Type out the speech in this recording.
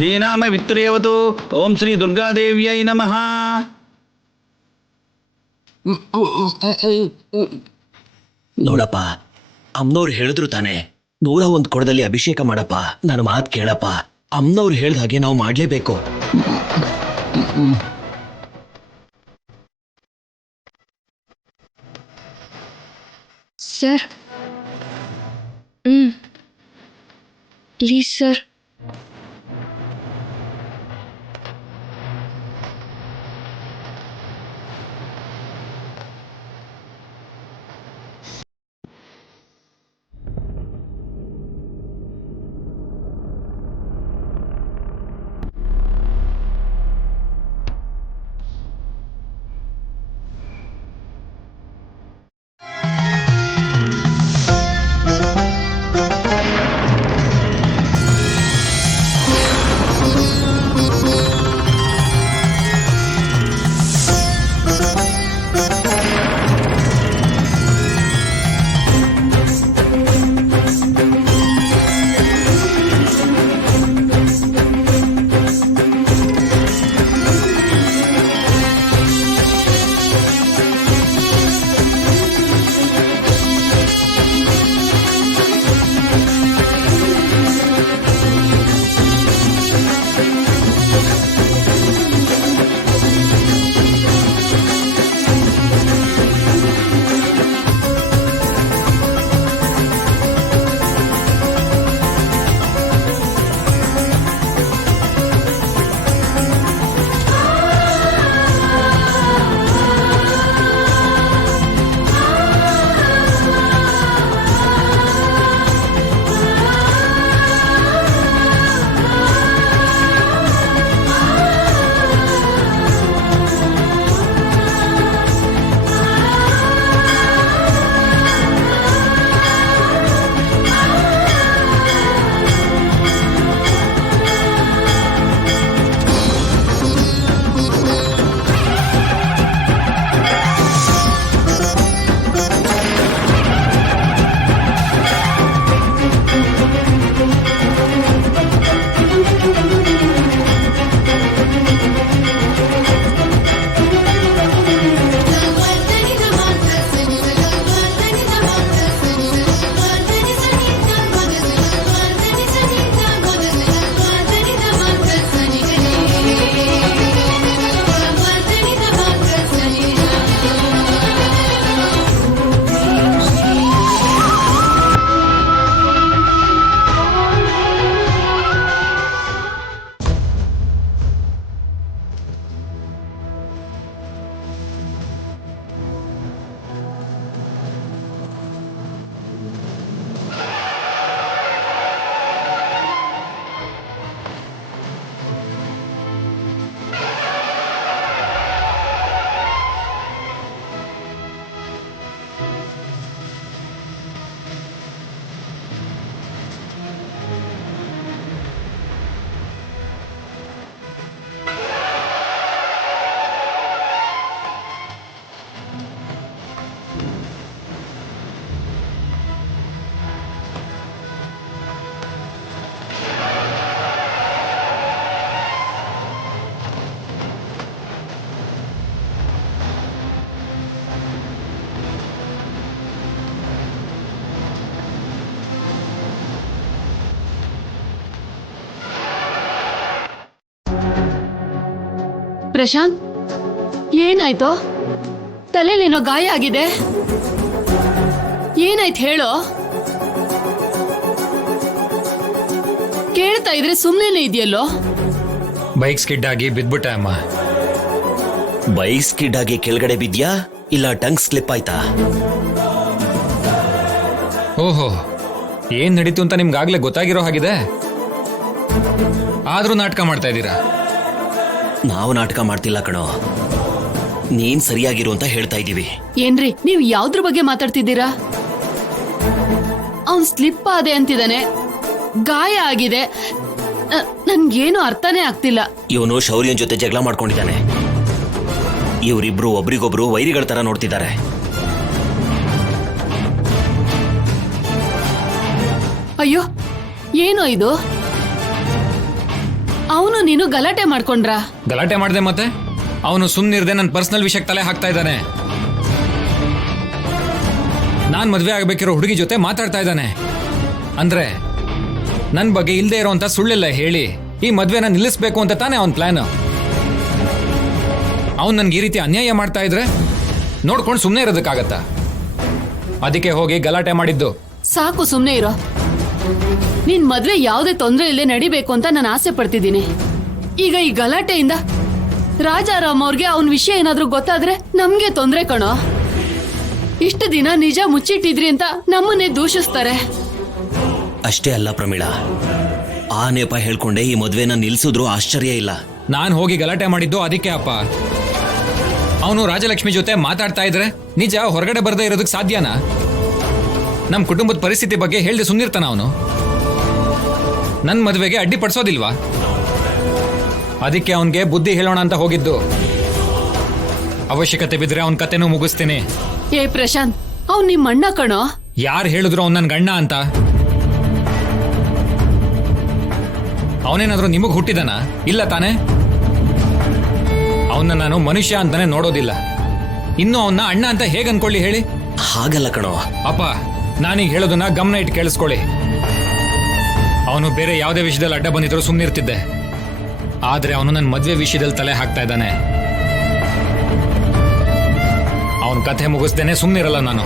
ಧೀನಾಮ ವಿತ್ತುರೇವತು. ಓಂ ಶ್ರೀ ದುರ್ಗಾದೇವ್ಯೈ ನಮಃ. ನೋಡಪ್ಪ, ಅಮ್ಮನವ್ರು ಹೇಳಿದ್ರು ತಾನೆ 101 ಕೊಡದಲ್ಲಿ ಅಭಿಷೇಕ ಮಾಡಪ್ಪ. ನನ್ನ ಮಾತು ಕೇಳಪ್ಪ. ಅಮ್ಮನವ್ರು ಹೇಳ್ದ ಹಾಗೆ ನಾವು ಮಾಡ್ಲೇಬೇಕು. Sir, please sir. ಪ್ರಶಾಂತ್, ಏನಾಯ್ತು? ತಲೆಲೇನೋ ಗಾಯ ಆಗಿದೆ. ಏನಾಯ್ತು ಹೇಳೋ? ಕೇಳ್ತಾ ಇದ್ರೆ ಸುಮ್ಮನೆ ಇದೆಯಲ್ಲೋ. ಬೈಕ್ ಸ್ಕಿಡ್ ಆಗಿ ಬಿದ್ಬಿಟ್ಟೆ ಅಮ್ಮ. ಬೈಕ್ ಸ್ಕಿಡ್ ಆಗಿ ಕೆಳಗಡೆ ಬಿದ್ಯಾ ಇಲ್ಲ ಟಂಗ್ ಸ್ಲಿಪ್ ಆಯ್ತಾ? ಓಹೋ, ಏನ್ ನಡೀತು ಅಂತ ನಿಮ್ಗಾಗ್ಲೇ ಗೊತ್ತಾಗಿರೋ ಹಾಗಿದೆ. ಆದ್ರೂ ನಾಟಕ ಮಾಡ್ತಾ ಇದ್ದೀರಾ? ನಾವು ನಾಟಕ ಮಾಡ್ತಿಲ್ಲ ಕಣೋ, ನೀನ್ ಸರಿಯಾಗಿರು ಅಂತ ಹೇಳ್ತಾ ಇದೀವಿ. ಏನ್ರಿ ನೀವ್ ಯಾವ್ದ್ರ ಬಗ್ಗೆ ಮಾತಾಡ್ತಿದ್ದೀರಾ? ಅವ್ನ್ ಸ್ಲಿಪ್ ಆದೆ ಅಂತಿದ್ದಾನೆ, ಗಾಯ ಆಗಿದೆ. ನನ್ಗೇನು ಅರ್ಥನೇ ಆಗ್ತಿಲ್ಲ. ಇವನು ಶೌರ್ಯನ್ ಜೊತೆ ಜಗಳ ಮಾಡ್ಕೊಂಡಿದ್ದಾನೆ. ಇವರಿಬ್ರು ಒಬ್ರಿಗೊಬ್ರು ವೈರಿಗಳ ತರ ನೋಡ್ತಿದ್ದಾರೆ. ಅಯ್ಯೋ, ಏನೋ ಇದು? ಅವನು ನೀನು ಗಲಾಟೆ ಮಾಡ್ಕೊಂಡ್ರಾ? ಗಲಾಟೆ ಮಾಡ್ದೆ ಮತ್ತೆ ಅವನು ಸುಮ್ಮನಿರ್ದೆ ನನ್ನ ಪರ್ಸನಲ್ ವಿಷಯಕ್ಕೆ ತಲೆ ಹಾಕ್ತಾ ಇದ್ದಾನೆ. ನಾನ್ ಮದ್ವೆ ಆಗ್ಬೇಕಿರೋ ಹುಡುಗಿ ಜೊತೆ ಮಾತಾಡ್ತಾ ಇದ್ದಾನೆ. ಅಂದ್ರೆ ನನ್ ಬಗ್ಗೆ ಇಲ್ದೇ ಇರೋಂತ ಸುಳ್ಳೆಲ್ಲ ಹೇಳಿ ಈ ಮದ್ವೆನ ನಿಲ್ಲಿಸ್ಬೇಕು ಅಂತ ತಾನೇ ಅವನ್ ಪ್ಲಾನ್. ಅವನ್ ನನ್ಗೆ ಈ ರೀತಿ ಅನ್ಯಾಯ ಮಾಡ್ತಾ ಇದ್ರೆ ನೋಡ್ಕೊಂಡು ಸುಮ್ಮನೆ ಇರೋದಕ್ಕಾಗತ್ತಾ? ಅದಕ್ಕೆ ಹೋಗಿ ಗಲಾಟೆ ಮಾಡಿದ್ದು. ಸಾಕು, ಸುಮ್ನೆ ಇರೋ. ನಿನ್ ಮದ್ವೆ ಯಾವುದೇ ತೊಂದ್ರೆ ಇಲ್ಲೇ ನಡಿಬೇಕು ಅಂತ ನಾನು ಆಸೆ ಪಡ್ತಿದ್ದೀನಿ. ಈಗ ಈ ಗಲಾಟೆಯಿಂದ ರಾಜಾರಾಮ್ ಅವ್ರಿಗೆ ಅವನ ವಿಷಯ ಏನಾದ್ರೂ ಗೊತ್ತಾದ್ರೆ ನಮ್ಗೆ ತೊಂದ್ರೆ ಕಣೋ. ಇಷ್ಟು ದಿನ ನಿಜ ಮುಚ್ಚಿಟ್ಟಿದ್ರಿ ಅಂತ ನಮ್ಮನ್ನೇ ದೂಷಿಸ್ತಾರೆ. ಅಷ್ಟೇ ಅಲ್ಲ ಪ್ರಮೀಳಾ, ಆ ನೆಪ ಹೇಳ್ಕೊಂಡೆ ಈ ಮದ್ವೆನ ನಿಲ್ಸಿದ್ರು ಆಶ್ಚರ್ಯ ಇಲ್ಲ. ನಾನ್ ಹೋಗಿ ಗಲಾಟೆ ಮಾಡಿದ್ದು ಅದಕ್ಕೆ ಅಪ್ಪ. ಅವನು ರಾಜಲಕ್ಷ್ಮಿ ಜೊತೆ ಮಾತಾಡ್ತಾ ಇದ್ರೆ ನಿಜ ಹೊರಗಡೆ ಬರದೇ ಇರೋದಕ್ಕೆ ಸಾಧ್ಯನಾ? ನಮ್ ಕುಟುಂಬದ ಪರಿಸ್ಥಿತಿ ಬಗ್ಗೆ ಹೇಳ್ದೆ ಸುಮ್ನಿರ್ತಾನ ಅವನು? ನನ್ ಮದ್ವೆಗೆ ಅಡ್ಡಿಪಡಿಸೋದಿಲ್ವಾ? ಅದಕ್ಕೆ ಅವನ್ಗೆ ಬುದ್ಧಿ ಹೇಳೋಣ ಅಂತ ಹೋಗಿದ್ದು. ಅವಶ್ಯಕತೆ ಬಿದ್ರೆ ಅವನ್ ಕತೆನೂ ಮುಗಿಸ್ತೀನಿ. ಏ ಪ್ರಶಾಂತ್, ಅವ್ನ್ ನಿಮ್ ಅಣ್ಣ ಕಣೋ. ಯಾರು ಹೇಳಿದ್ರು ಅವ್ನ್ ನನ್ ಗಂಡ ಅಂತ? ಅವನೇನಾದ್ರೂ ನಿಮಗ್ ಹುಟ್ಟಿದನ? ಇಲ್ಲ ತಾನೇ? ಅವನ್ನ ನಾನು ಮನುಷ್ಯ ಅಂತಾನೆ ನೋಡೋದಿಲ್ಲ. ಇನ್ನು ಅವನ್ನ ಅಣ್ಣ ಅಂತ ಹೇಗ್ ಅನ್ಕೊಳ್ಳಿ ಹೇಳಿ? ಹಾಗಲ್ಲ ಕಣೋ ಅಪ್ಪ, ನಾನೀಗ ಹೇಳೋದನ್ನ ಗಮನ ಇಟ್ಟು ಕೇಳಿಸ್ಕೊಳ್ಳಿ. ಅವನು ಬೇರೆ ಯಾವುದೇ ವಿಷಯದಲ್ಲಿ ಅಡ್ಡ ಬಂದಿದ್ರು ಸುಮ್ಮನಿರ್ತಿದ್ದೆ. ಆದ್ರೆ ಅವನು ನನ್ನ ಮದ್ವೆ ವಿಷಯದಲ್ಲಿ ತಲೆ ಹಾಕ್ತಾ ಇದ್ದಾನೆ. ಅವನ ಕಥೆ ಮುಗಿಸ್ದೇನೆ ಸುಮ್ಮನಿರಲ್ಲ ನಾನು.